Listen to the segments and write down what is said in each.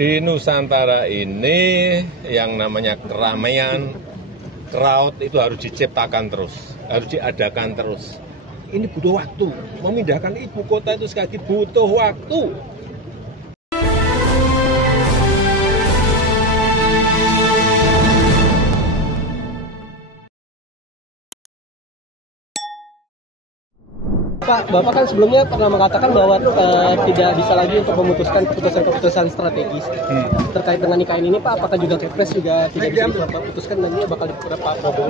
Di Nusantara ini yang namanya keramaian, crowd itu harus diciptakan terus, harus diadakan terus. Ini butuh waktu, memindahkan ibu kota itu sekali lagi butuh waktu. Pak, Bapak kan sebelumnya pernah mengatakan bahwa tidak bisa lagi untuk memutuskan keputusan-keputusan strategis terkait dengan IKN ini, Pak. Apakah juga Kepres juga tidak bisa Bapak putuskan nantinya bakal diputuskan Pak Prabowo?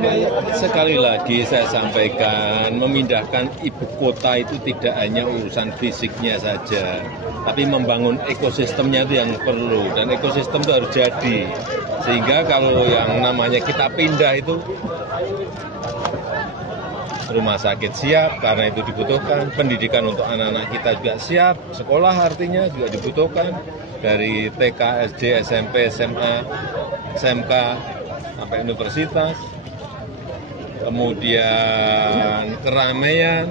Sekali lagi saya sampaikan, memindahkan ibu kota itu tidak hanya urusan fisiknya saja, tapi membangun ekosistemnya itu yang perlu, dan ekosistem itu harus jadi. Sehingga kalau yang namanya kita pindah itu, rumah sakit siap karena itu dibutuhkan, pendidikan untuk anak-anak kita juga siap, sekolah artinya juga dibutuhkan, dari TK, SD, SMP, SMA, SMK, sampai universitas. Kemudian keramaian,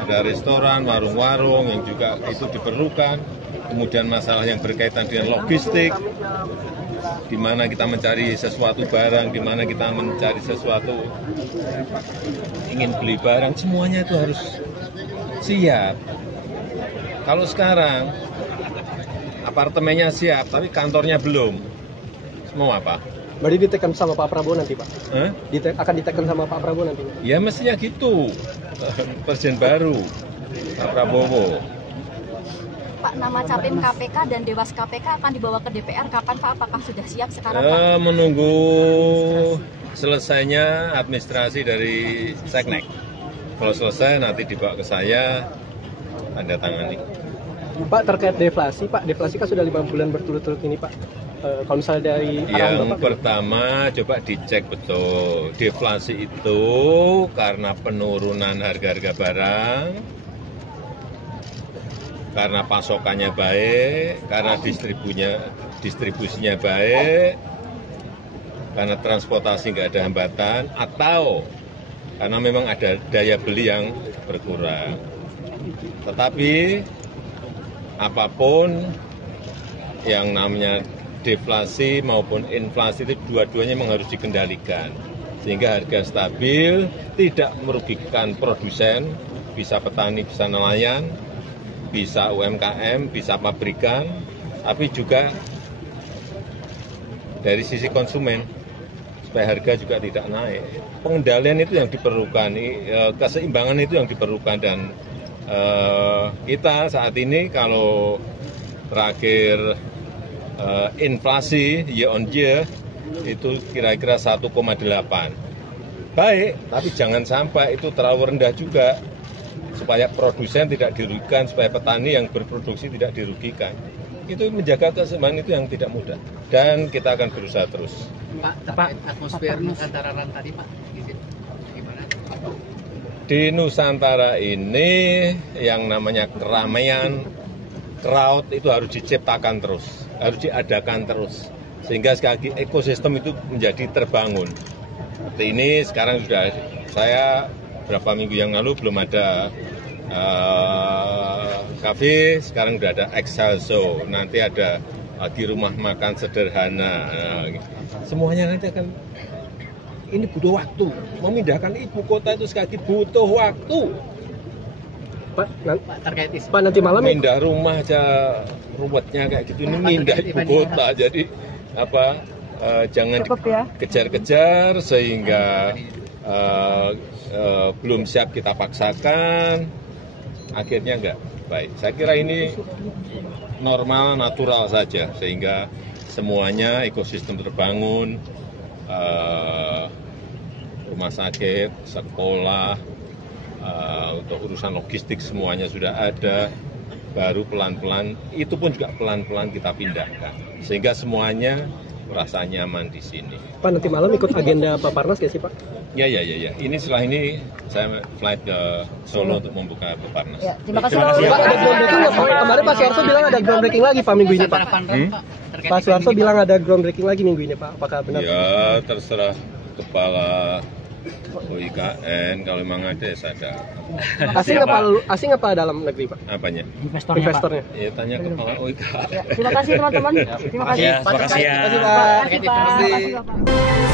ada restoran, warung-warung yang juga itu diperlukan. Kemudian masalah yang berkaitan dengan logistik, di mana kita mencari sesuatu barang, di mana kita mencari sesuatu, ingin beli barang, semuanya itu harus siap. Kalau sekarang apartemennya siap, tapi kantornya belum, mau apa? Berarti ditekan sama Pak Prabowo nanti, Pak? Akan ditekan sama Pak Prabowo nanti? Ya mestinya gitu, presiden baru, Pak Prabowo. Pak, nama Capim KPK dan Dewas KPK akan dibawa ke DPR kapan, Pak? Apakah sudah siap sekarang, Pak? Menunggu selesainya administrasi dari Seknek. Kalau selesai nanti dibawa ke saya, tanda tangani. Pak, terkait deflasi, Pak, deflasi kan sudah 5 bulan berturut-turut ini, Pak. Kalau misalnya dari yang pertama, coba dicek betul. Deflasi itu karena penurunan harga-harga barang, karena pasokannya baik, karena distribusinya baik, karena transportasi nggak ada hambatan, atau karena memang ada daya beli yang berkurang. Tetapi apapun yang namanya deflasi maupun inflasi itu dua-duanya memang harus dikendalikan. Sehingga harga stabil, tidak merugikan produsen, bisa petani, bisa nelayan, bisa UMKM, bisa pabrikan, tapi juga dari sisi konsumen, supaya harga juga tidak naik. Pengendalian itu yang diperlukan, keseimbangan itu yang diperlukan, dan kita saat ini kalau terakhir inflasi year on year itu kira-kira 1,8. Baik, tapi jangan sampai itu terlalu rendah juga, supaya produsen tidak dirugikan, supaya petani yang berproduksi tidak dirugikan. Itu menjaga keseimbangan itu yang tidak mudah, dan kita akan berusaha terus. Pak, atmosfer Nusantara tadi, Pak, gimana? Di Nusantara ini yang namanya keramaian, crowd itu harus diciptakan terus, harus diadakan terus, sehingga sekali lagi ekosistem itu menjadi terbangun. Seperti ini sekarang sudah, saya berapa minggu yang lalu belum ada kafe, sekarang sudah ada Excelso, nanti ada lagi rumah makan sederhana. Semuanya nanti akan, ini butuh waktu, memindahkan ibu kota itu sekali lagi butuh waktu. Pak, terkait Pak, nanti malam pindah rumah aja ruwetnya kayak gitu, ini pindah ibu kota, jadi apa, jangan dikejar-kejar sehingga belum siap kita paksakan, akhirnya enggak baik. Saya kira ini normal, natural saja, sehingga semuanya ekosistem terbangun, rumah sakit, sekolah, untuk urusan logistik semuanya sudah ada, baru pelan-pelan, itu pun juga pelan-pelan kita pindahkan, sehingga semuanya merasa nyaman di sini. Pak, nanti malam ikut agenda Peparnas nggak sih, Pak? Ya. Ini setelah ini saya flight ke Solo untuk membuka Peparnas. Ya, terima kasih. Pak, ada groundbreaking nggak, Pak? Kemarin Pak Suharto bilang ada groundbreaking lagi, Pak, minggu ini, Pak. Pak Suharto bilang ada groundbreaking lagi minggu ini, Pak. Apakah benar? Ya, terserah kepala UIKN, kalau memang ada ya sadar. Asing apa dalam negeri, Pak? Apanya? Investornya. Ya tanya kepala UIKN. Terima kasih teman-teman. Terima kasih. Terima kasih ya. Terima kasih, Pak. Terima kasih, Pak.